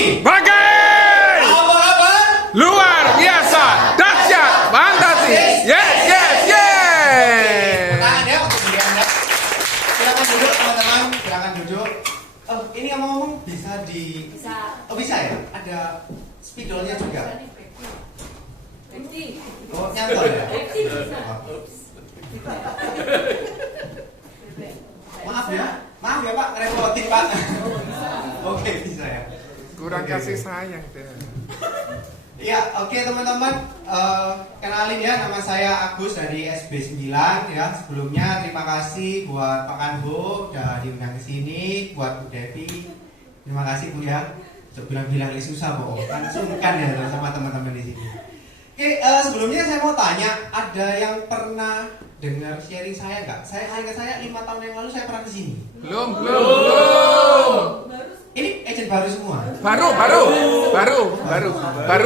Tony Bagai apa kabar? luar biasa, dahsyat, fantastis. Yes, yes, yes. Tangan ya untuk diri Anda. Silakan duduk teman-teman, silakan duduk. Oh, ini ngomong-ngomong bisa di Oh, bisa ya? Ada spidolnya juga. Oh, nyantol ya? Maaf ya. Maaf ya, Pak, ngerepotin, Pak. Oke, bisa ya. Kurang Oke, kasih oke. sayang deh. Ya, oke teman-teman, kenalin ya, nama saya Agus dari SB9 ya. Sebelumnya terima kasih buat Pak Kanho udah diundang ke sini, buat Bu Devi. Terima kasih Bu ya. Coba bilang-bilang ini susah Bu, kan sungkan ya sama teman-teman di sini. Oke, sebelumnya saya mau tanya, ada yang pernah dengar sharing saya nggak? Saya 5 tahun yang lalu saya pernah ke sini. Belum. Ini agent baru semua. Baru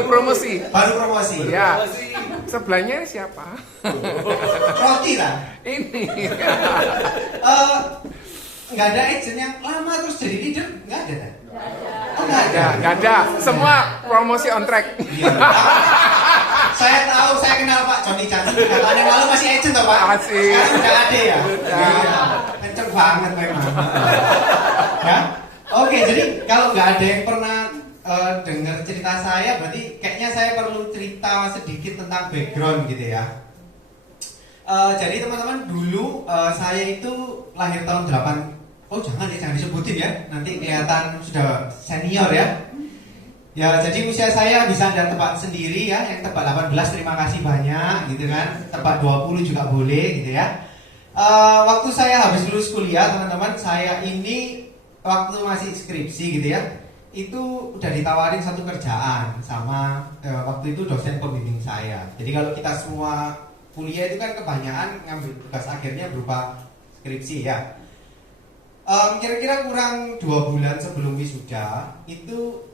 promosi. Baru promosi. Ya. Sebelahnya siapa? Roti lah. Ini. Nggak ada agent yang lama terus jadi leader, nggak ada kan? Oh, nggak ada. Nggak ada. Semua promosi on track. Iya. Saya tahu, saya kenal Pak Joni Cantik. Tahun yang lalu masih agent toh Pak? Masih. Sekarang udah ada ya? Ya. Iya. Kenceng banget memang. Ya. Oke, jadi kalau nggak ada yang pernah dengar cerita saya, berarti kayaknya saya perlu cerita sedikit tentang background gitu ya. Jadi teman-teman dulu saya itu lahir tahun 8. Oh jangan disebutin ya, nanti kelihatan sudah senior ya. Ya jadi usia saya bisa Anda tebak sendiri ya, yang tebak 18 terima kasih banyak gitu kan, tebak 20 juga boleh gitu ya. Waktu saya habis lulus kuliah teman-teman, saya ini waktu masih skripsi gitu ya, itu udah ditawarin satu kerjaan sama waktu itu dosen pembimbing saya. Jadi kalau kita semua kuliah itu kan kebanyakan ngambil tugas akhirnya berupa skripsi ya. Kira-kira kurang 2 bulan sebelum wisuda itu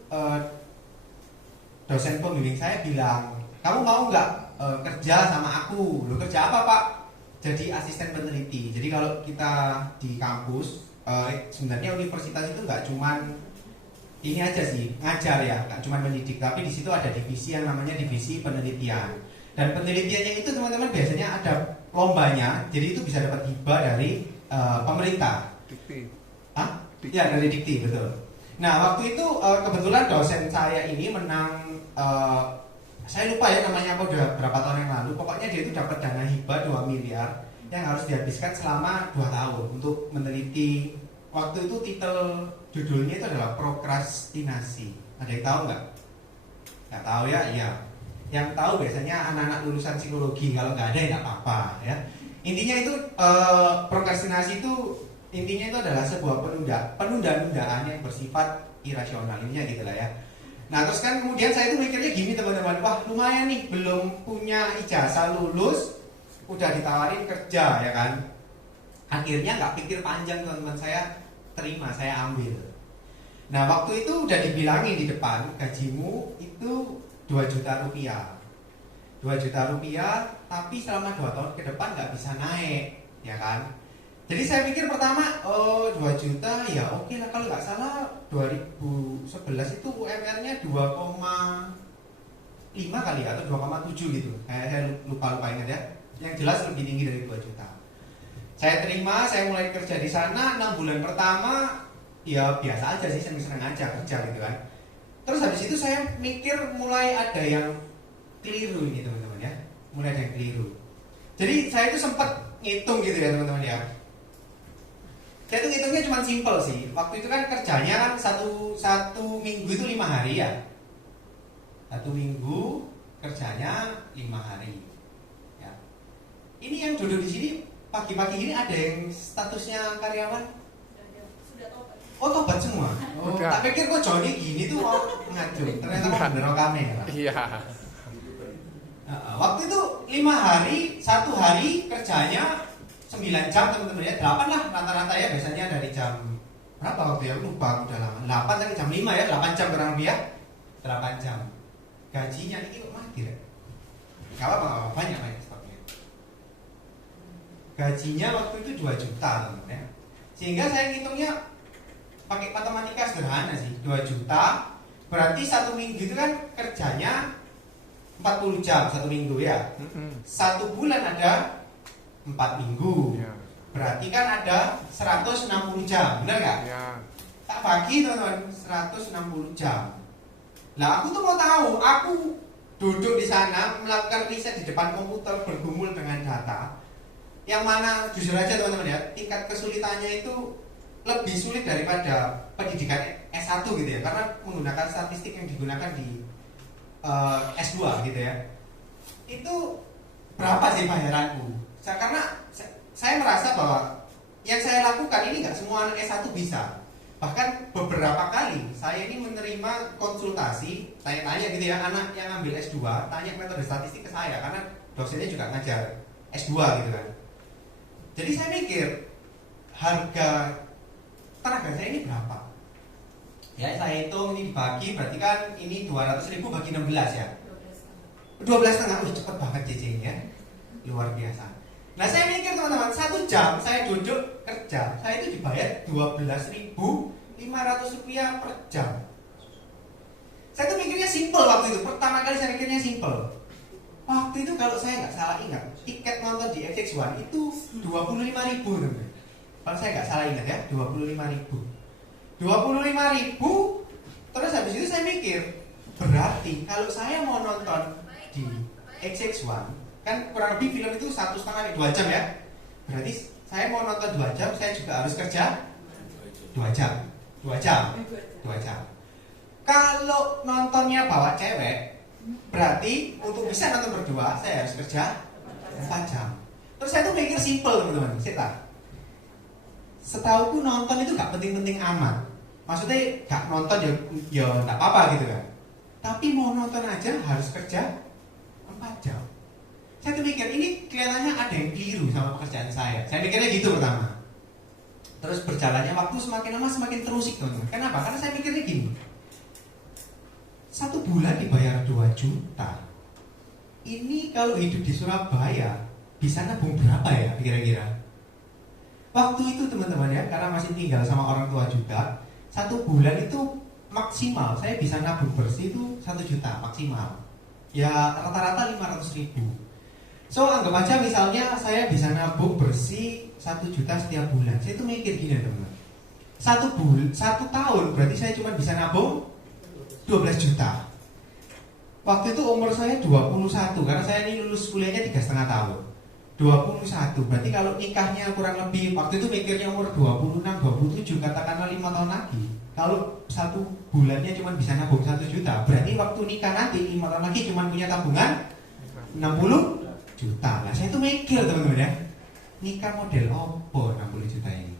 dosen pembimbing saya bilang, kamu mau nggak kerja sama aku? Lo kerja apa Pak? Jadi asisten peneliti. Jadi kalau kita di kampus sebenarnya universitas itu nggak cuman ini aja sih ngajar ya, nggak cuman mendidik, tapi di situ ada divisi yang namanya divisi penelitian. Dan penelitiannya itu teman-teman biasanya ada lombanya, jadi itu bisa dapat hibah dari pemerintah. Dikti. Hah? Ya dari Dikti betul. Nah waktu itu kebetulan dosen saya ini menang, saya lupa ya namanya apa, udah berapa tahun yang lalu. Pokoknya dia itu dapat dana hibah 2 miliar yang harus dihabiskan selama 2 tahun untuk meneliti. Waktu itu titel judulnya itu adalah prokrastinasi. Ada yang tahu nggak? Nggak tahu ya? Iya. Yang tahu biasanya anak-anak lulusan psikologi. Kalau nggak ada ya nggak apa-apa ya. Intinya itu prokrastinasi itu intinya itu adalah sebuah penunda-nundaan yang bersifat irasional, intinya gitu lah ya. Nah terus kan kemudian saya itu mikirnya gini teman-teman, wah lumayan nih, belum punya ijazah lulus udah ditawarin kerja ya kan. Akhirnya nggak pikir panjang teman-teman, saya terima, saya ambil. Nah waktu itu udah dibilangin di depan, gajimu itu 2 juta rupiah 2 juta rupiah, tapi selama 2 tahun ke depan nggak bisa naik ya kan. Jadi saya pikir pertama, 2 juta ya oke lah, kalau nggak salah 2011 itu UMR-nya 2,5 kali atau 2,7 gitu. Saya lupa ingat ya. Yang jelas lebih tinggi dari 2 juta. Saya terima, saya mulai kerja di sana 6 bulan pertama ya biasa aja sih, seneng-seneng aja kerja gitu kan. Terus habis itu saya mikir mulai ada yang keliru ini teman-teman ya. Mulai ada yang keliru. Jadi saya itu sempat ngitung gitu ya teman-teman ya. Saya tuh ngitungnya cuma simple sih. Waktu itu kan kerjanya kan satu minggu itu 5 hari ya. 1 minggu kerjanya 5 hari. Ya. Ini yang duduk di sini pagi-pagi ini ada yang statusnya karyawan? Oh tobat semua. Oh, tak pikir kok Joni gini tuh mau ngaju. Ternyata mau bener kamera. Iya. Waktu itu 5 hari, 1 hari kerjanya 9 jam teman-teman ya, 8 lah rata-rata ya, biasanya dari jam berapa waktu ya, lupa udah lama, 8 sampai jam 5 ya, 8 jam kurang lebih ya, 8 jam. Gajinya ini kok mati ya? Gak apa-apa, banyak stoknya. Gajinya waktu itu 2 juta teman-teman ya. Sehingga saya ngitungnya pakai matematika sederhana sih, 2 juta Berarti 1 minggu itu kan kerjanya 40 jam 1 minggu ya. 1 bulan ada 4 minggu. Ya. Berarti kan ada 160 jam, benar nggak? Ya. Tak bagi teman-teman, 160 jam. Lah aku tuh mau tahu, aku duduk di sana melakukan riset di depan komputer bergumul dengan data. Yang mana jujur aja teman-teman ya, tingkat kesulitannya itu lebih sulit daripada pendidikan S1 gitu ya, karena menggunakan statistik yang digunakan di S2 gitu ya. Itu berapa sih bayaranku? Karena saya merasa bahwa yang saya lakukan ini nggak semua anak S1 bisa. Bahkan beberapa kali saya ini menerima konsultasi, tanya-tanya gitu ya, anak yang ambil S2 tanya metode statistik ke saya, karena dosennya juga ngajar S2 gitu kan. Jadi saya mikir harga tenaga saya ini berapa? Ya saya hitung ini dibagi, berarti kan ini 200.000 bagi 16 ya. 12,5, cepet banget cicing ya, luar biasa. Nah saya mikir teman-teman, 1 jam saya duduk kerja, saya itu dibayar 12.500 rupiah per jam. Saya tuh mikirnya simple waktu itu, pertama kali saya mikirnya simple. Waktu itu kalau saya nggak salah ingat, tiket nonton di XX1 itu 25.000 teman. Kalau saya nggak salah ingat ya, 25.000. 25.000, terus habis itu saya mikir, berarti kalau saya mau nonton di XX1, kan kurang lebih film itu 1,5-2 jam ya. Berarti saya mau nonton 2 jam, saya juga harus kerja 2 jam. 2 jam. Kalau nontonnya bawa cewek, berarti untuk bisa nonton berdua, saya harus kerja 4 jam. Terus saya tuh mikir simple teman-teman, setauku nonton itu gak penting-penting amat. Maksudnya gak nonton ya gak apa-apa gitu kan. Tapi mau nonton aja harus kerja 4 jam. Saya tuh mikir ini kelihatannya ada yang keliru sama pekerjaan saya. Saya mikirnya gitu pertama. Terus berjalannya waktu semakin lama semakin terusik teman-teman. Kenapa? Karena saya mikirnya gini. 1 bulan dibayar 2 juta. Ini kalau hidup di Surabaya bisa nabung berapa ya kira-kira? Waktu itu teman-teman ya, karena masih tinggal sama orang tua juga, 1 bulan itu maksimal saya bisa nabung bersih itu 1 juta maksimal. Ya rata-rata 500.000. So anggap aja misalnya saya bisa nabung bersih 1 juta setiap bulan. Saya tuh mikir gini teman-teman, 1 tahun berarti saya cuma bisa nabung 12 juta. Waktu itu umur saya 21, karena saya ini lulus kuliahnya 3,5 tahun. 21, berarti kalau nikahnya kurang lebih, waktu itu mikirnya umur 26, 27, katakanlah 5 tahun lagi. Kalau 1 bulannya cuma bisa nabung 1 juta, berarti waktu nikah nanti 5 tahun lagi cuma punya tabungan 60 juta. Nah saya tuh mikir teman-teman ya, nikah model opo 60 juta ini?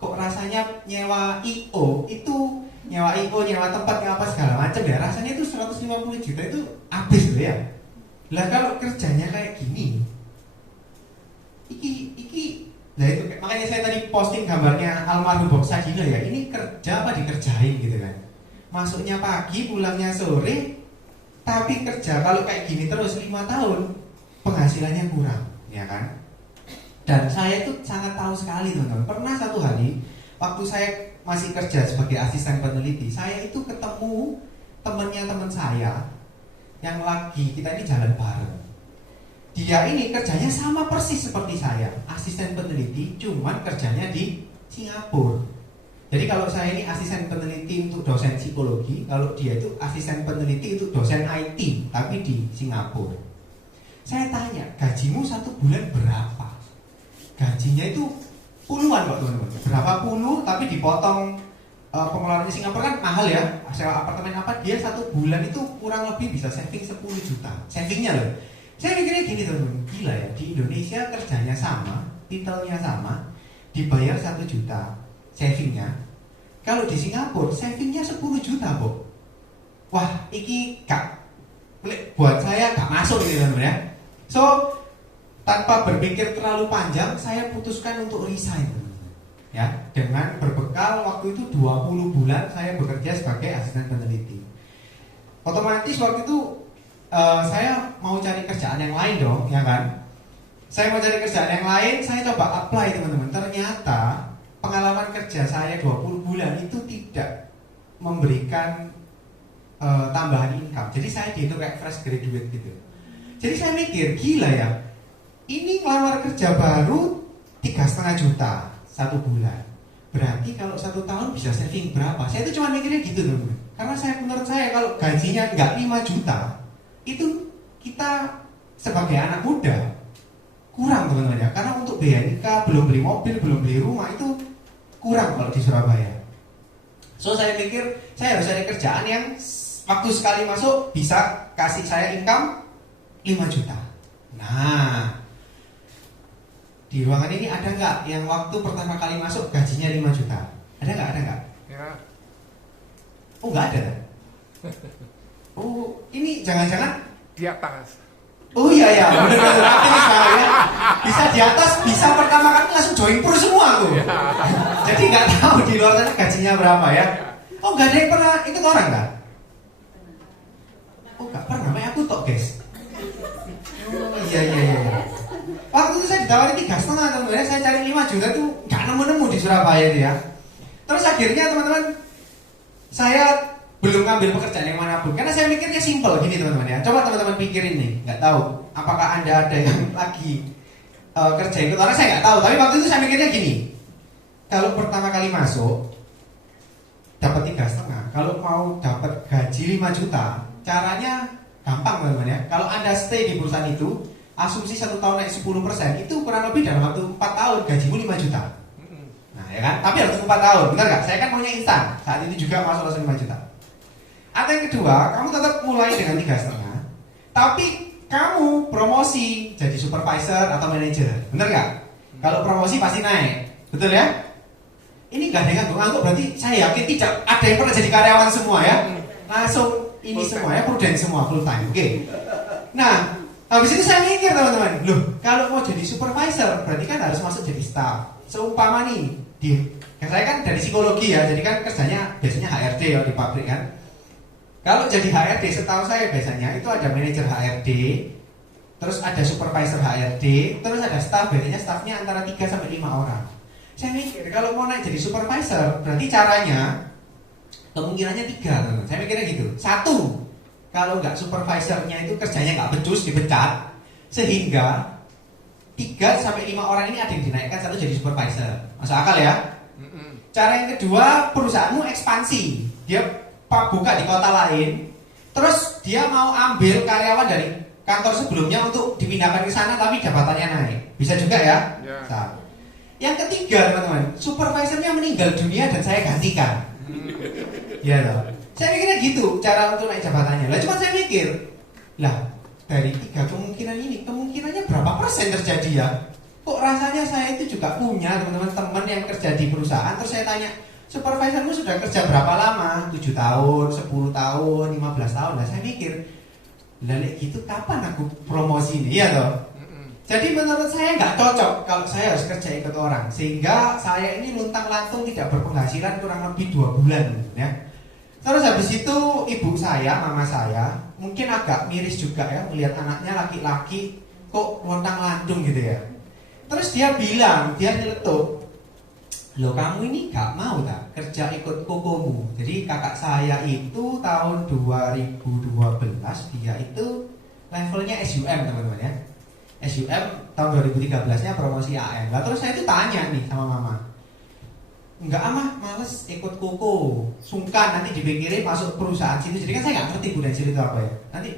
Kok rasanya nyewa IO itu, nyewa tempat, nyewa apa segala macam ya, rasanya itu 150 juta itu habis loh ya. Lah kalau kerjanya kayak gini, nah itu makanya saya tadi posting gambarnya almarhum Bob Sadino ya, ini kerja apa dikerjain gitu kan. Masuknya pagi, pulangnya sore, tapi kerja kalau kayak gini terus 5 tahun, penghasilannya kurang, ya kan? Dan saya itu sangat tahu sekali teman-teman. Pernah satu hari waktu saya masih kerja sebagai asisten peneliti, saya itu ketemu teman saya yang lagi kita ini jalan bareng. Dia ini kerjanya sama persis seperti saya, asisten peneliti, cuman kerjanya di Singapura. Jadi kalau saya ini asisten peneliti untuk dosen psikologi, kalau dia itu asisten peneliti untuk dosen IT, tapi di Singapura. Saya tanya, gajimu 1 bulan berapa? Gajinya itu puluhan kok teman-teman, berapa puluh, tapi dipotong pengeluarannya Singapura kan mahal ya, sewa apartemen apa, dia 1 bulan itu kurang lebih bisa saving 10 juta, savingnya loh. Saya mikirnya gini teman-teman, gila ya, di Indonesia kerjanya sama, titelnya sama, dibayar 1 juta savingnya. Kalau di Singapura savingnya 10 juta kok. Wah, ini buat saya gak masuk gitu teman-teman ya. So, tanpa berpikir terlalu panjang, saya putuskan untuk resign teman-teman. Ya, dengan berbekal waktu itu 20 bulan saya bekerja sebagai asisten peneliti. Otomatis waktu itu saya mau cari kerjaan yang lain dong, ya kan? Saya mau cari kerjaan yang lain, saya coba apply teman-teman. Ternyata pengalaman kerja saya 20 bulan itu tidak memberikan tambahan income. Jadi saya dihitung kayak fresh graduate gitu. Jadi saya mikir, gila ya, ini ngelamar kerja baru 3,5 juta 1 bulan. Berarti kalau 1 tahun bisa saving berapa? Saya itu cuma mikirnya gitu teman-teman. Karena menurut saya kalau gajinya nggak 5 juta, itu kita sebagai anak muda kurang teman-teman ya. Karena untuk biaya nikah, belum beli mobil, belum beli rumah, itu kurang kalau di Surabaya. So saya pikir saya harus cari kerjaan yang waktu sekali masuk bisa kasih saya income 5 juta. Nah, di ruangan ini ada nggak yang waktu pertama kali masuk gajinya 5 juta? Ada nggak? Ada nggak? Ya. Oh nggak ada. Oh ini jangan-jangan Di atas. oh iya ya, benar-benar aktivis banget ya. Bisa di atas, bisa pertama kali langsung join pro semua tuh. Ya. Jadi nggak tahu di luar sana gajinya berapa ya. Oh nggak ada yang pernah ikut orang nggak? Oh nggak pernah, namanya aku tok guys. Oh iya. Waktu itu saya ditawari 3,5 teman-teman, saya cari 5 juta tuh nggak nemu-nemu di Surabaya itu ya. Terus akhirnya teman-teman, saya belum ngambil pekerjaan yang manapun karena saya mikirnya simple gini teman-teman ya. Coba teman-teman pikirin nih, nggak tahu apakah anda ada yang lagi kerja ikut orang, saya nggak tahu. Tapi waktu itu saya mikirnya gini, kalau pertama kali masuk dapat 3,5, kalau mau dapat gaji 5 juta, caranya gampang teman-teman ya. Kalau anda stay di perusahaan itu, asumsi 1 tahun naik 10%, itu kurang lebih dalam waktu 4 tahun gajimu 5 juta. Nah ya kan, tapi harus tunggu 4 tahun, benar nggak? Saya kan maunya instan, saat itu juga masuk langsung 5 juta. Atau yang kedua, kamu tetap mulai dengan 3,5, tapi kamu promosi jadi supervisor atau manager, benar nggak? Kalau promosi pasti naik, betul ya? Ini nggak ada yang ngangguk, berarti saya yakin tidak ada yang pernah jadi karyawan semua ya. Langsung ini semua ya, prudent semua, full time, oke? Nah, habis itu saya mikir teman-teman, loh kalau mau jadi supervisor berarti kan harus masuk jadi staff. Seumpama nih, saya kan dari psikologi ya, jadi kan kerjanya biasanya HRD ya di pabrik kan. Kalau jadi HRD, setahu saya biasanya itu ada manajer HRD, terus ada supervisor HRD, terus ada staff, biasanya staffnya antara 3 sampai 5 orang. Saya mikir kalau mau naik jadi supervisor, berarti caranya kemungkinannya 3 teman-teman. Saya mikirnya gitu. 1, kalau nggak supervisornya itu kerjanya nggak becus, dipecat, sehingga 3 sampai 5 orang ini ada yang dinaikkan, 1 jadi supervisor. Masuk akal ya? Cara yang kedua, perusahaanmu ekspansi, dia buka di kota lain, terus dia mau ambil karyawan dari kantor sebelumnya untuk dipindahkan ke sana, tapi jabatannya naik. Bisa juga ya? Nah, yang ketiga teman-teman, supervisornya meninggal dunia dan saya gantikan. Ya loh. Saya mikirnya gitu cara untuk naik jabatannya. Lah cuma saya mikir, lah dari 3 kemungkinan ini, kemungkinannya berapa persen terjadi ya? Kok rasanya saya itu juga punya teman-teman teman yang kerja di perusahaan. Terus saya tanya, supervisormu sudah kerja berapa lama? 7 tahun, 10 tahun, 15 tahun. Lah saya mikir, lah gitu kapan aku promosi ini? Iya toh? Jadi menurut saya nggak cocok kalau saya harus kerja ikut orang. Sehingga saya ini luntang-lantung tidak berpenghasilan kurang lebih 2 bulan ya. Terus habis itu ibu saya, mama saya mungkin agak miris juga ya melihat anaknya laki-laki kok lontang-lantung gitu ya. Terus dia bilang, dia nyeletuk, loh kamu ini gak mau tak kerja ikut kokomu. Jadi kakak saya itu tahun 2012 dia itu levelnya SUM teman-teman ya. SUM tahun 2013 nya promosi AM. Lah terus saya itu tanya nih sama mama, enggak males ikut koko, sungkan nanti dipikirin masuk perusahaan situ. Jadi kan saya nggak ngerti budaya itu apa ya. Nanti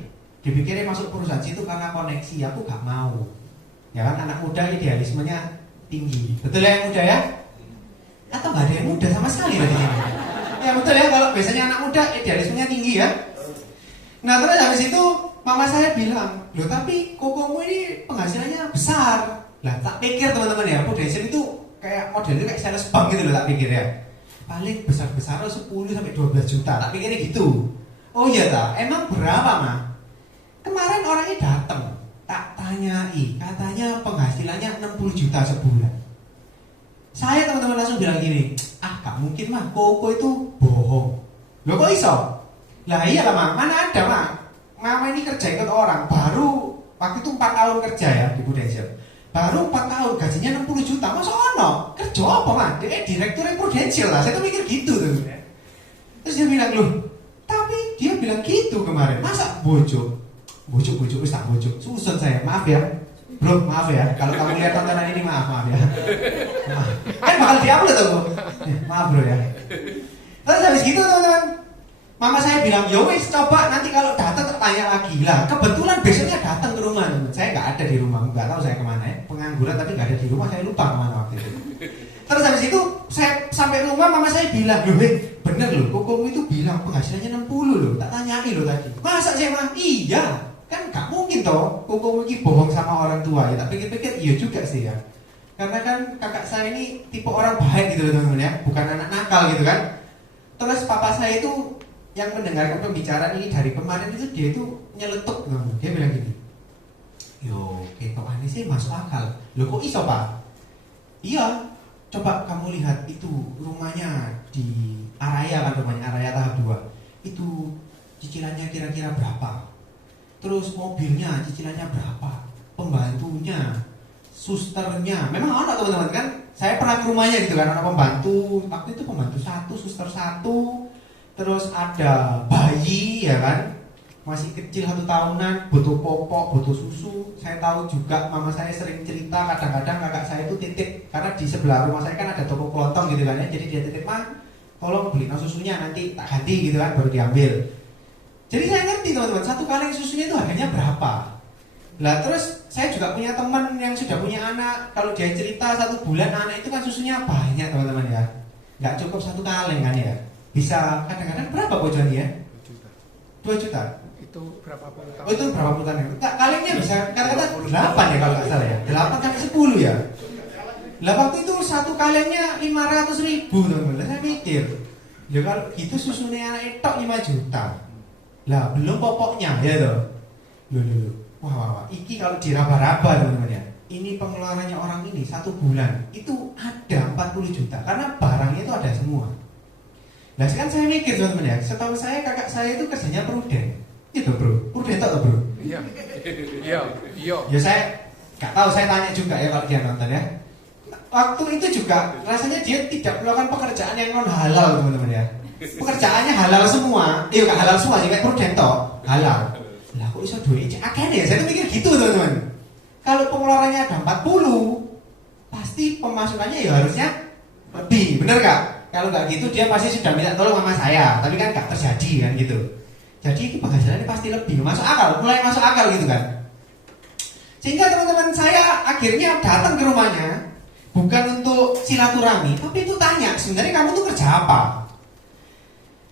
dipikirin masuk perusahaan situ karena koneksi, aku nggak mau. Ya kan anak muda idealismenya tinggi, betul ya yang muda ya? Atau nggak ada yang muda sama sekali lagi? Ya betul ya, kalau biasanya anak muda idealismenya tinggi ya. Nah terus habis itu mama saya bilang, loh tapi kokomu ini penghasilannya besar. Lah tak pikir teman-teman ya, Prudential itu kayak modelnya kayak sales bank gitu loh tak pikir ya. Paling besar-besar 10 sampai 12 juta, tak pikirnya gitu. Oh iya tak, emang berapa mah? Kemarin orangnya datang, tak tanyai, katanya penghasilannya 60 juta sebulan. Saya teman-teman langsung bilang gini, gak mungkin mah, koko itu bohong. Loh kok iso? Lah iya lah mah, mana ada mah. Mama ini kerja ikut orang, baru waktu itu 4 tahun kerja ya di Prudential. Baru 4 tahun gajinya 60 juta, masa ono? Kerja apa mah? Dia direktur Prudential lah, saya tuh mikir gitu tuh. Terus dia bilang, loh tapi dia bilang gitu kemarin. Masa bujuk wis tak bujuk. Susun saya, maaf ya. Bro, maaf ya. Kalau kamu lihat tontonan ini maaf ya. Maaf. Kan bakal diupload tuh. Maaf bro ya. Terus habis gitu teman-teman, mama saya bilang, "Yo wis coba nanti kalau datang tanya lagi." Lah, kebetulan besoknya datang ke rumah. Saya nggak ada di rumah, nggak tahu saya kemana ya. Pengangguran tapi nggak ada di rumah, saya lupa kemana waktu itu. Terus habis itu saya sampai rumah, mama saya bilang, "Loh, bener loh, kokomu itu bilang penghasilannya 60 loh. Tak tanyai loh tadi." Masa saya mah? Iya, kan gak mungkin toh kokomu ini bohong sama orang tua ya. Tak pikir-pikir iya juga sih ya. Karena kan kakak saya ini tipe orang baik gitu teman-teman ya, bukan anak nakal gitu kan. Terus papa saya itu yang mendengarkan pembicaraan ini dari kemarin itu dia itu nyeletuk teman-teman. Dia bilang gini, "Yo, ketokane sih masuk akal. Loh kok iso pak?" "Iya, coba kamu lihat itu rumahnya di Araya kan, rumahnya Araya tahap 2. Itu cicilannya kira-kira berapa? Terus mobilnya cicilannya berapa? Pembantunya, susternya, memang ada teman-teman kan? Saya pernah ke rumahnya gitu kan, ada pembantu, waktu itu pembantu 1, suster 1, terus ada bayi ya kan, masih kecil 1 tahunan, butuh popok, butuh susu. Saya tahu juga mama saya sering cerita kadang-kadang kakak saya itu titip, karena di sebelah rumah saya kan ada toko kelontong gitu kan ya, jadi dia titip, "Mah, tolong beliin susunya nanti tak ganti," gitu kan, baru diambil. Jadi saya ngerti teman-teman, 1 kaleng susunya itu harganya berapa. Lah terus saya juga punya teman yang sudah punya anak, kalau dia cerita 1 bulan anak itu kan susunya banyak teman-teman ya, nggak cukup 1 kaleng kan ya, bisa kadang-kadang berapa bocornya ya? 2 juta. Itu berapa puluh tahun? Oh itu berapa puluh tahun? Enggak, kalengnya bisa kata-kata 8 ya kalau nggak salah ya, 8 sampai 10 ya. Lah waktu itu 1 kalengnya 500.000 teman-teman. Saya mikir, ya kalau gitu susunya anak tok 5 juta. Lah belum popoknya ya toh. Loh. Wah, iki kalau diraba-raba teman-teman ya. Ini pengeluarannya orang ini 1 bulan itu ada 40 juta karena barangnya itu ada semua. Nah sekarang saya mikir teman-teman ya, setahu saya kakak saya itu kerjanya pruden. Itu bro, pruden tau bro? Iya. Ya saya nggak tahu, saya tanya juga ya kalau dia nonton ya. Waktu itu juga rasanya dia tidak melakukan pekerjaan yang non halal teman-teman ya. Pekerjaannya halal semua, nggak halal semua sih, kayak pruden toh halal. Lah kok iso duit akeh ya? Saya tuh mikir gitu teman-teman. Kalau pengeluarannya ada 40, pasti pemasukannya ya harusnya lebih, bener gak? Kalau nggak gitu dia pasti sudah minta tolong sama saya, tapi kan nggak terjadi kan gitu. Jadi itu penghasilannya pasti lebih, masuk akal, mulai masuk akal gitu kan. Sehingga teman-teman saya akhirnya datang ke rumahnya bukan untuk silaturahmi, tapi itu tanya, sebenarnya kamu tuh kerja apa?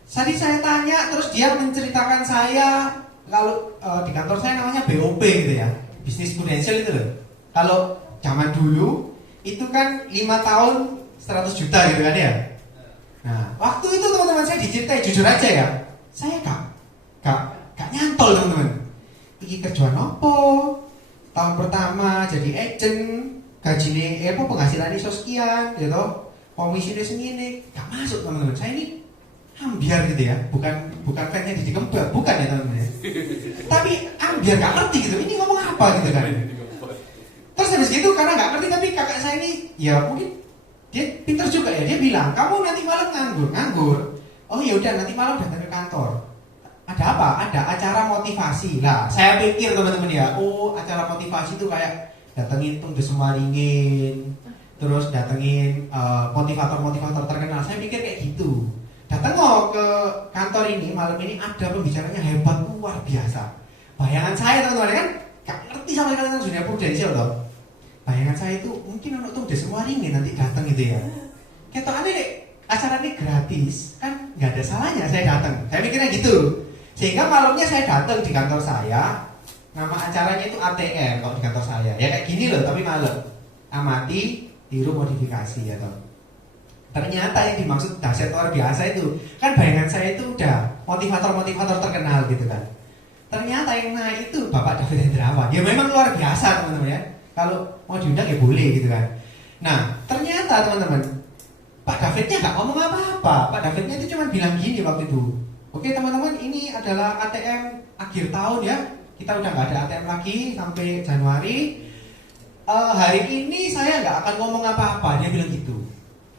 Tadi saya tanya, terus dia menceritakan saya kalau di kantor saya namanya BOP gitu ya, bisnis prudential itu loh. Kalau zaman dulu itu kan 5 tahun 100 juta gitu kan ya. Nah, waktu itu teman-teman saya diceritain jujur aja ya, saya gak nyantol teman-teman. Iki kerjaan apa? Tahun pertama jadi agent, gajinya penghasilannya sekian, gitu. Komisinya segini, gak masuk teman-teman. Saya ini ambiar gitu ya, bukan fansnya Didi Kempot, bukan ya teman-teman ya. Tapi ambiar gak ngerti gitu, ini ngomong apa gitu kan. Terus habis gitu karena gak ngerti, tapi kakak saya ini ya mungkin dia pintar juga ya, dia bilang, "Kamu nanti malam nganggur. Oh ya udah, nanti malam datang ke kantor. Ada apa? Ada acara motivasi." Lah saya pikir teman-teman ya, oh acara motivasi itu kayak datengin Tung Desemaringin, terus datengin motivator-motivator terkenal. Saya pikir kayak gitu. Datang ke kantor ini malam ini ada pembicaranya hebat, luar biasa. Bayangan saya teman-teman kan gak ngerti sama sekali tentang dunia prudensial toh. Bayangan saya itu mungkin untuk Tung Desemaringin nanti datang gitu ya. Ketokane acara ini gratis kan nggak ada salahnya saya datang. Saya mikirnya gitu. Sehingga malamnya saya datang di kantor saya. Nama acaranya itu ATM kalau di kantor saya. Ya kayak gini loh tapi malam. Amati, tiru, modifikasi ya toh. Ternyata yang dimaksud dahsyat luar biasa itu kan bayangan saya itu udah motivator-motivator terkenal gitu kan. Ternyata yang naik itu Bapak David Hendrawan. Ya memang luar biasa teman-teman ya. Kalau mau diundang ya boleh gitu kan. Nah ternyata teman-teman, Pak Davidnya gak ngomong apa-apa. Pak Davidnya itu cuma bilang gini waktu itu, "Oke teman-teman, ini adalah ATM akhir tahun ya. Kita udah gak ada ATM lagi sampai Januari. Hari ini saya gak akan ngomong apa-apa." Dia bilang gitu.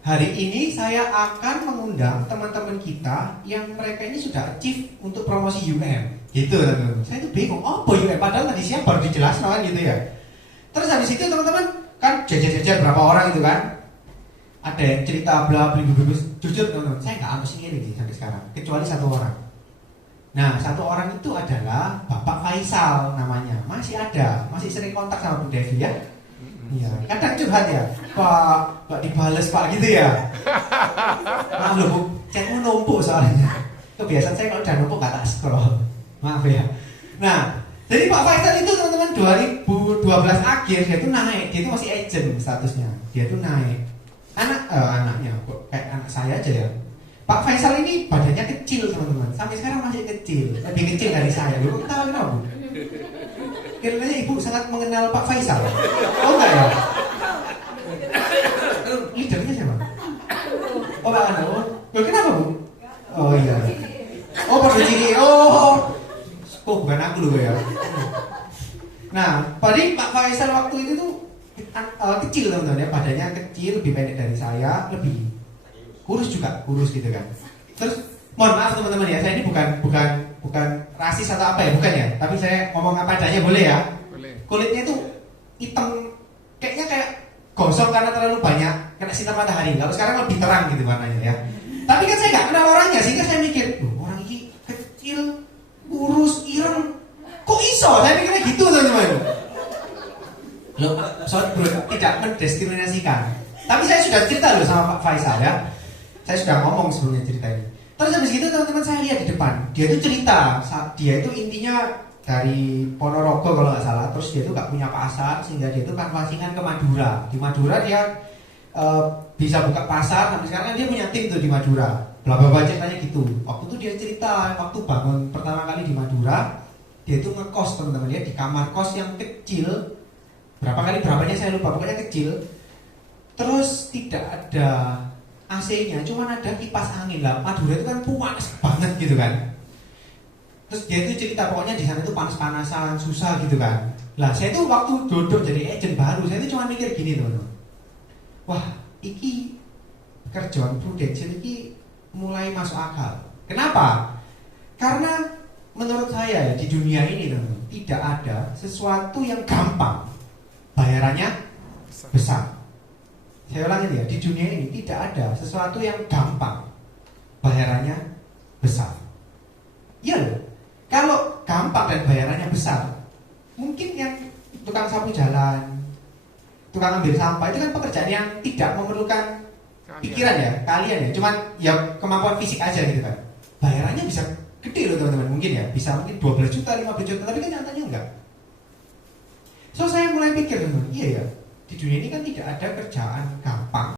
hari ini saya akan mengundang teman-teman kita yang mereka ini sudah achieve untuk promosi UM. Gitu teman-teman. Saya tuh bingung, apa UM? Padahal tadi siang baru dijelaskan kan gitu ya. Terus habis itu teman-teman kan jajar-jajar berapa orang itu kan? Ada yang cerita bla bla bla. Jujur teman-teman, saya nggak ambil ini sampai sekarang, kecuali satu orang. Nah, satu orang itu adalah Bapak Faisal namanya. Masih ada, masih sering kontak sama Bu Devi ya. Iya, kadang curhat ya, Pak dibales Pak gitu ya. Maaf loh Bu, chatmu numpuk soalnya. Kebiasaan saya kalau udah numpuk gak tak scroll. Maaf ya. Nah, jadi Pak Faisal itu teman-teman 2012 akhir dia itu naik, dia itu masih agent statusnya. Dia itu naik. Anaknya kayak anak saya aja ya. Pak Faisal ini badannya kecil teman-teman, sampai sekarang masih kecil, lebih kecil dari saya. Lu tahu kenapa Bu? Kira-kira ibu sangat mengenal Pak Faisal. Oh enggak ya? Leadernya siapa? Oh Pak Ana. Oh kenapa Bu? Oh iya. Oh Pak Ciri. Oh. Kok bukan aku loh ya. Nah, pada Pak Faisal waktu itu tuh kecil teman-teman ya, badannya kecil, lebih pendek dari saya, lebih kurus juga, kurus gitu kan. Terus mohon maaf teman-teman ya, saya ini bukan rasis atau apa ya, bukan ya. Tapi saya ngomong apa adanya boleh ya? Boleh. Kulitnya itu hitam, kayaknya kayak gosong karena terlalu banyak kena sinar matahari. Kalau sekarang lebih terang gitu warnanya ya. Tapi kan saya nggak kenal orangnya, sehingga saya mikir, orang ini kecil, kurus, ireng, kok iso? Saya mikirnya gitu teman-teman. Loh, sorry bro, tidak mendiskriminasikan. Tapi saya sudah cerita loh sama Pak Faisal ya. Saya sudah ngomong sebelumnya cerita ini. Terus habis itu teman-teman saya lihat di depan, dia itu cerita, dia itu intinya dari Ponorogo kalau nggak salah. Terus dia itu nggak punya pasar, sehingga dia itu kanvasingan ke Madura. Di Madura dia bisa buka pasar, sampai sekarang kan dia punya tim tuh di Madura. Bla bla bla ceritanya gitu. Waktu itu dia cerita, waktu bangun pertama kali di Madura, dia itu ngekos teman-teman ya, di kamar kos yang kecil. Berapa kali berapanya saya lupa, pokoknya kecil. Terus tidak ada AC-nya, cuma ada kipas angin lah. Madura itu kan panas banget gitu kan. Terus dia itu cerita pokoknya di sana itu panas-panasan, susah gitu kan. Lah saya itu waktu duduk jadi agent baru, saya itu cuma mikir gini teman-teman. Wah, iki kerjaan Prudential iki mulai masuk akal. Kenapa? Karena menurut saya di dunia ini teman-teman, tidak ada sesuatu yang gampang, bayarannya besar. Saya ulangi ya, di dunia ini tidak ada sesuatu yang gampang, bayarannya besar. Iya loh, kalau gampang dan bayarannya besar, mungkin yang tukang sapu jalan, tukang ambil sampah itu kan pekerjaan yang tidak memerlukan pikiran ya, kalian ya, cuman ya kemampuan fisik aja gitu kan. Bayarannya bisa gede loh teman-teman, mungkin ya, bisa mungkin 12 juta, 15 juta, tapi kan nyatanya enggak. So saya mulai pikir teman-teman, iya ya, di dunia ini kan tidak ada kerjaan gampang